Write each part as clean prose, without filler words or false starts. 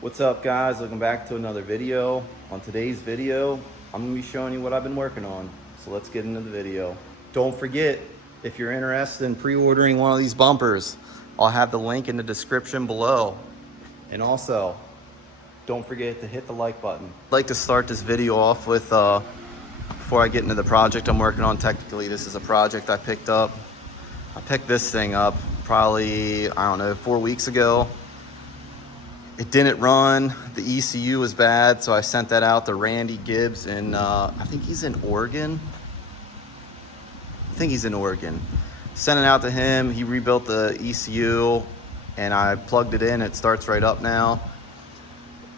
What's up, guys? Welcome back to another video. On today's video, I'm gonna be showing you what I've been working on. So let's get into the video. Don't forget, if you're interested in pre-ordering one of these bumpers, I'll have the link in the description below. And also, don't forget to hit the like button. I'd like to start this video off with, before I get into the project I'm working on. Technically, this is a project I picked up. I picked this thing up probably, I don't know, 4 weeks ago. It didn't run. The ECU was bad, so I sent that out to Randy Gibbs in, I think he's in Oregon. Sent it out to him. He rebuilt the ECU, and I plugged it in. It starts right up now.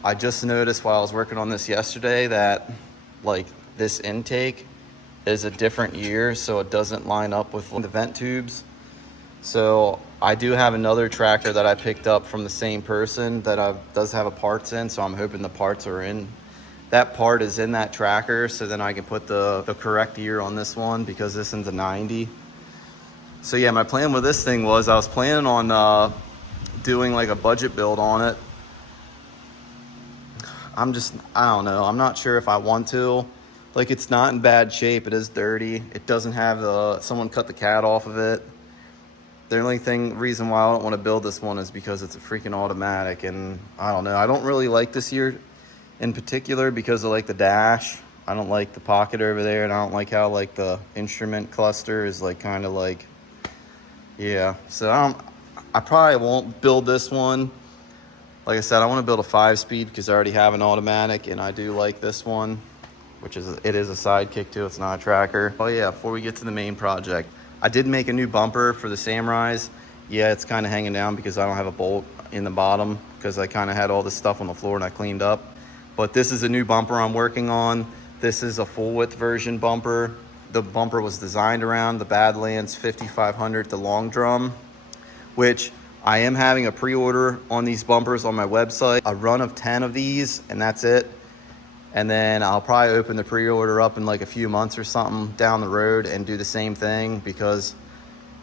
I just noticed while I was working on this yesterday that, like, this intake is a different year, so it doesn't line up with the vent tubes. So I do have another tracker that I picked up from the same person that does have a parts in, so I'm hoping the parts are in. That part is in that tracker, so then I can put the correct year on this one, because this one's a 90. So yeah, my plan with this thing was I was planning on doing like a budget build on it. I don't know. I'm not sure if I want to. Like, it's not in bad shape. It is dirty. It doesn't have someone cut the cat off of it. The only reason why I don't want to build this one is because it's a freaking automatic, and I don't know. I don't really like this year in particular because of like the dash. I don't like the pocket over there, and I don't like how like the instrument cluster is like kind of like, yeah. So I probably won't build this one. Like I said, I want to build a 5-speed because I already have an automatic, and I do like this one, which is it is a sidekick too. It's not a tracker. Oh yeah, before we get to the main project, I did make a new bumper for the Samurais. Yeah, it's kind of hanging down because I don't have a bolt in the bottom, because I kind of had all this stuff on the floor and I cleaned up. But this is a new bumper I'm working on. This is a full width version bumper. The bumper was designed around the Badlands 5500, the long drum, which I am having a pre-order on these bumpers on my website. A run of 10 of these, and that's it. And then I'll probably open the pre-order up in like a few months or something down the road and do the same thing, because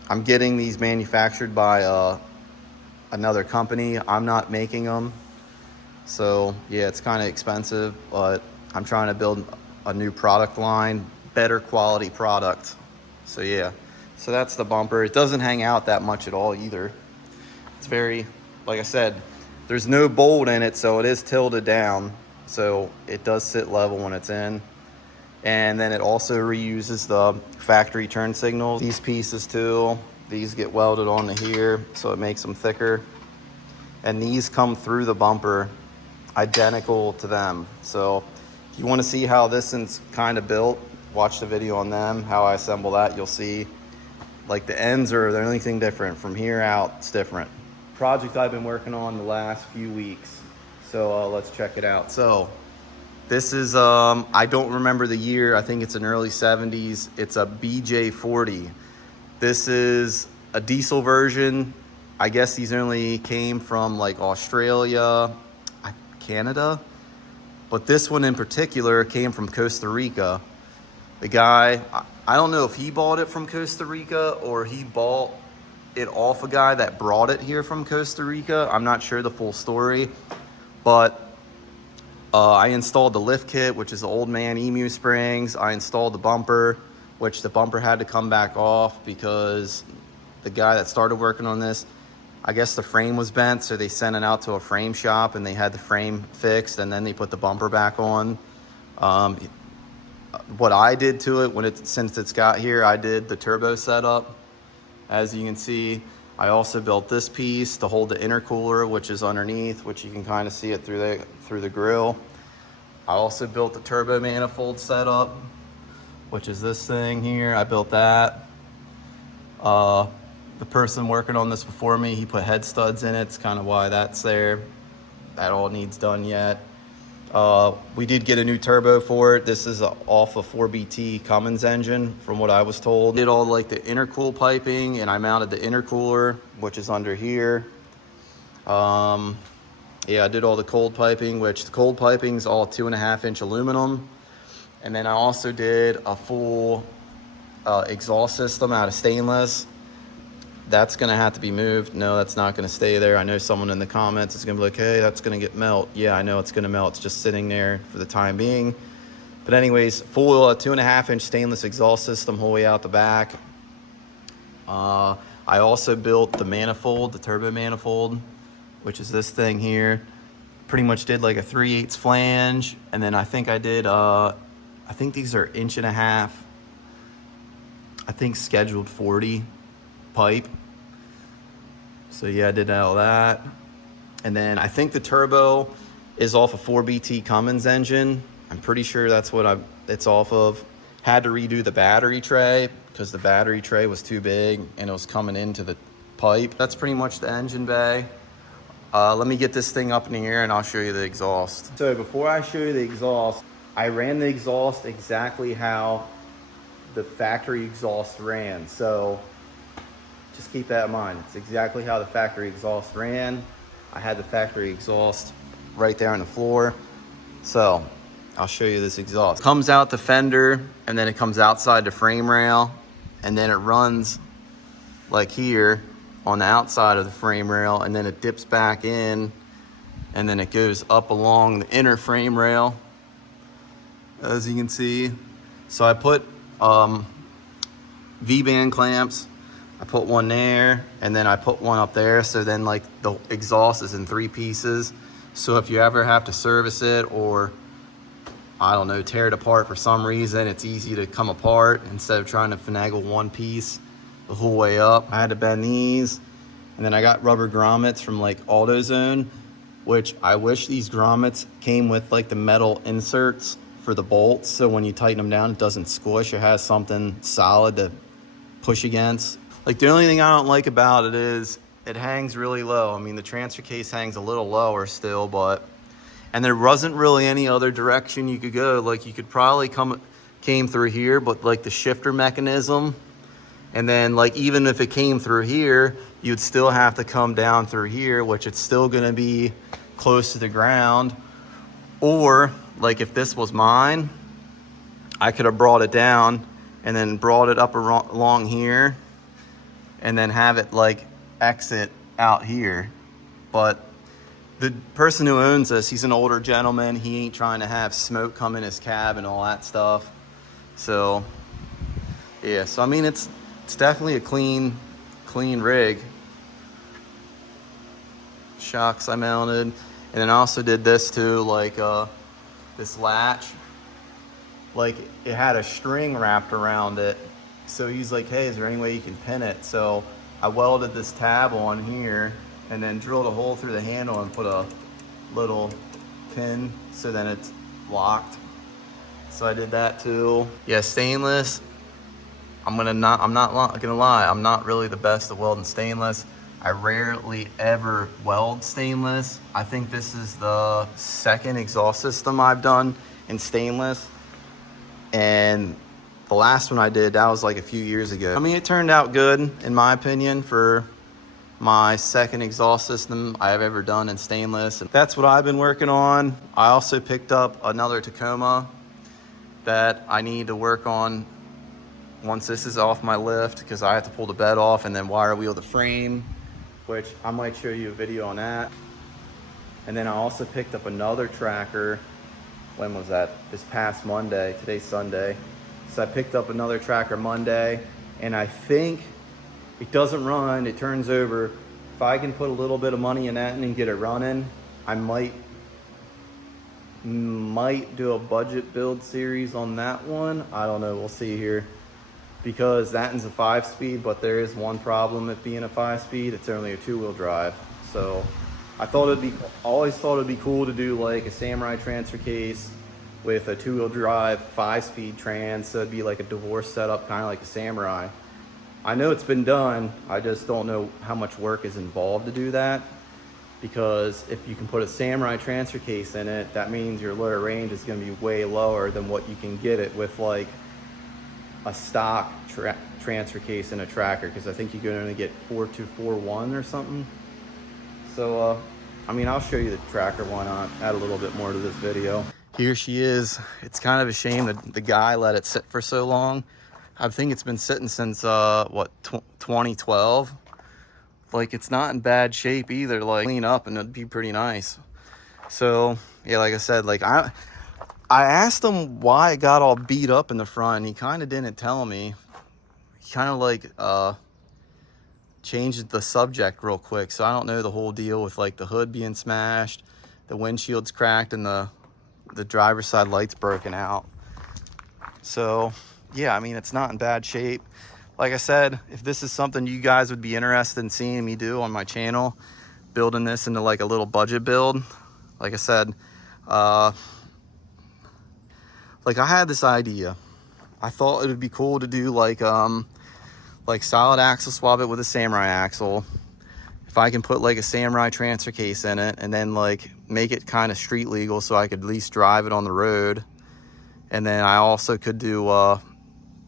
I'm getting these manufactured by another company. I'm not making them. So yeah, it's kind of expensive, but I'm trying to build a new product line, better quality product. So yeah, so that's the bumper. It doesn't hang out that much at all either. It's very, like I said, there's no bolt in it, so it is tilted down. So it does sit level when it's in. And then it also reuses the factory turn signals. These pieces too, these get welded onto here, so it makes them thicker. And these come through the bumper identical to them. So if you want to see how this is kind of built, watch the video on them, how I assemble that. You'll see like the ends are the only thing different. From here out, it's different. Project I've been working on the last few weeks. So let's check it out. So this is, I don't remember the year. I think it's an early 70s. It's a BJ40. This is a diesel version. I guess these only came from like Australia, Canada. But this one in particular came from Costa Rica. The guy, I don't know if he bought it from Costa Rica or he bought it off a guy that brought it here from Costa Rica. I'm not sure the full story. But I installed the lift kit, which is the old man emu springs. I installed the bumper, which the bumper had to come back off because the guy that started working on this, I guess the frame was bent, so they sent it out to a frame shop and they had the frame fixed, and then they put the bumper back on. What I did to it, since it's got here, I did the turbo setup. As you can see, I also built this piece to hold the intercooler, which is underneath, which you can kind of see it through the grill. I also built the turbo manifold setup, which is this thing here. I built that. The person working on this before me, he put head studs in it. It's kind of why that's there. That all needs done yet. We did get a new turbo for it. This is off a 4BT Cummins engine, from what I was told. Did all like the intercool piping, and I mounted the intercooler, which is under here. Yeah, I did all the cold piping, which the cold piping is all 2.5-inch aluminum. And then I also did a full exhaust system out of stainless. that's gonna have to be moved. No, that's not gonna stay there. I know someone in the comments is gonna be like, hey, that's gonna get melt. Yeah, I know it's gonna melt. It's just sitting there for the time being. But anyways, full 2.5-inch stainless exhaust system whole way out the back. I also built the manifold, the turbo manifold, which is this thing here. Pretty much did like a 3/8 flange, and then I think I did, I think these are 1.5 inches, I think scheduled 40 pipe. So yeah, I did all that. And then I think the turbo is off a 4BT Cummins engine. I'm pretty sure that's what it's off of. Had to redo the battery tray because the battery tray was too big and it was coming into the pipe. That's pretty much the engine bay. Let me get this thing up in the air and I'll show you the exhaust. So before I show you the exhaust, I ran the exhaust exactly how the factory exhaust ran. So just keep that in mind. It's exactly how the factory exhaust ran. I had the factory exhaust right there on the floor. So I'll show you this exhaust. It comes out the fender and then it comes outside the frame rail and then it runs like here on the outside of the frame rail and then it dips back in and then it goes up along the inner frame rail, as you can see. So I put V-band clamps. I put one there and then I put one up there. So then like the exhaust is in 3 pieces. So if you ever have to service it or I don't know, tear it apart for some reason, it's easy to come apart instead of trying to finagle one piece the whole way up. I had to bend these, and then I got rubber grommets from like AutoZone, which I wish these grommets came with like the metal inserts for the bolts, so when you tighten them down, it doesn't squish. It has something solid to push against. Like the only thing I don't like about it is it hangs really low. I mean, the transfer case hangs a little lower still, and there wasn't really any other direction you could go. Like you could probably came through here, but like the shifter mechanism, and then like even if it came through here, you'd still have to come down through here, which it's still gonna be close to the ground. Or like if this was mine, I could have brought it down and then brought it up along here and then have it like exit out here. But the person who owns this, he's an older gentleman. He ain't trying to have smoke come in his cab and all that stuff. So yeah, so I mean, it's definitely a clean rig. Shocks I mounted. And then I also did this too, like this latch. Like it had a string wrapped around it. So he's like, hey, is there any way you can pin it? So I welded this tab on here and then drilled a hole through the handle and put a little pin so then it's locked. So I did that too. Yeah, stainless. I'm not gonna lie, I'm not really the best at welding stainless. I rarely ever weld stainless. I think this is the 2nd exhaust system I've done in stainless. And the last one I did, that was like a few years ago. I mean, it turned out good in my opinion for my 2nd exhaust system I've ever done in stainless. And that's what I've been working on. I also picked up another Tacoma that I need to work on once this is off my lift, because I have to pull the bed off and then wire wheel the frame, which I might show you a video on that. And then I also picked up another tracker. When was that? This past Monday. Today's Sunday. So I picked up another tracker Monday, and I think it doesn't run, it turns over. If I can put a little bit of money in that and get it running, I might do a budget build series on that one. I don't know, we'll see here. Because that one's a 5-speed, but there is one problem with being a 5-speed. It's only a 2-wheel drive. So I always thought it'd be cool to do like a Samurai transfer case with a 2-wheel drive 5-speed trans. So it'd be like a divorce setup, kind of like a Samurai. I know it's been done. I just don't know how much work is involved to do that. Because if you can put a Samurai transfer case in it, that means your lower range is going to be way lower than what you can get it with like a stock transfer case in a tracker, because I think you can only get 4241 or something. So I mean, I'll show you the tracker, why not add a little bit more to this video. Here she is. It's kind of a shame that the guy let it sit for so long. I think it's been sitting since what, 2012. like it's not in bad shape either, like clean up and it'd be pretty nice. So yeah, like I said, like I asked him why it got all beat up in the front. He kind of didn't tell me. He kind of like changed the subject real quick, so I don't know the whole deal with like the hood being smashed, the windshield's cracked, and the driver's side lights broken out. So yeah, I mean, it's not in bad shape. Like I said, if this is something you guys would be interested in seeing me do on my channel, building this into like a little budget build, like I said, like I had this idea. I thought it would be cool to do like solid axle swap it with a Samurai axle. If I can put like a Samurai transfer case in it and then like make it kind of street legal so I could at least drive it on the road. And then I also could do,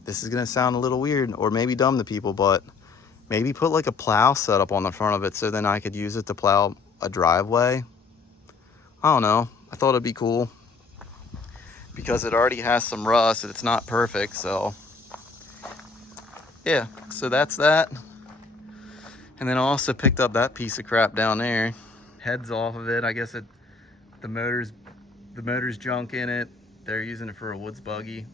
this is gonna sound a little weird or maybe dumb to people, but maybe put like a plow setup on the front of it so then I could use it to plow a driveway. I don't know, I thought it'd be cool because it already has some rust and it's not perfect, so yeah, so that's that. And then I also picked up that piece of crap down there. Heads off of it. I guess the motor's junk in it. They're using it for a woods buggy.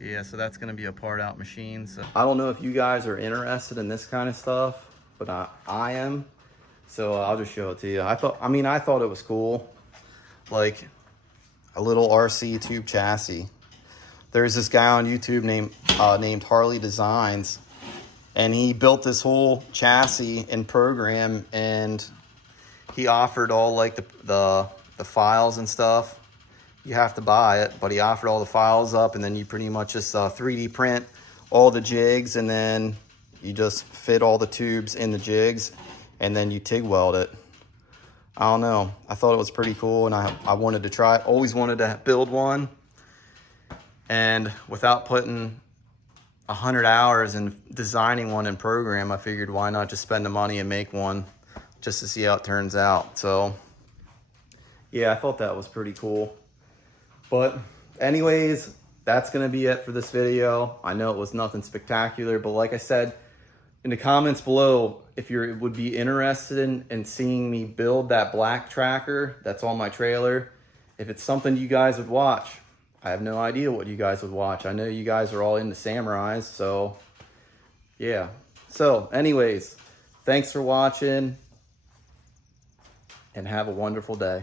Yeah, so that's gonna be a part out machine. So I don't know if you guys are interested in this kind of stuff, but I am. So I'll just show it to you. I thought it was cool. Like a little RC tube chassis. There's this guy on YouTube named Harley Designs, and he built this whole chassis and program, and he offered all like the files and stuff. You have to buy it, but he offered all the files up, and then you pretty much just 3D print all the jigs, and then you just fit all the tubes in the jigs, and then you TIG weld it. I don't know. I thought it was pretty cool, and I wanted to try it. Always wanted to build one. And without putting 100 hours in designing one in program, I figured why not just spend the money and make one just to see how it turns out. So yeah, I thought that was pretty cool. But anyways, that's gonna be it for this video. I know it was nothing spectacular, but like I said, in the comments below, if you would be interested in seeing me build that black tracker that's on my trailer, if it's something you guys would watch. I have no idea what you guys would watch. I know you guys are all into Samurais, so yeah. So anyways, thanks for watching and have a wonderful day.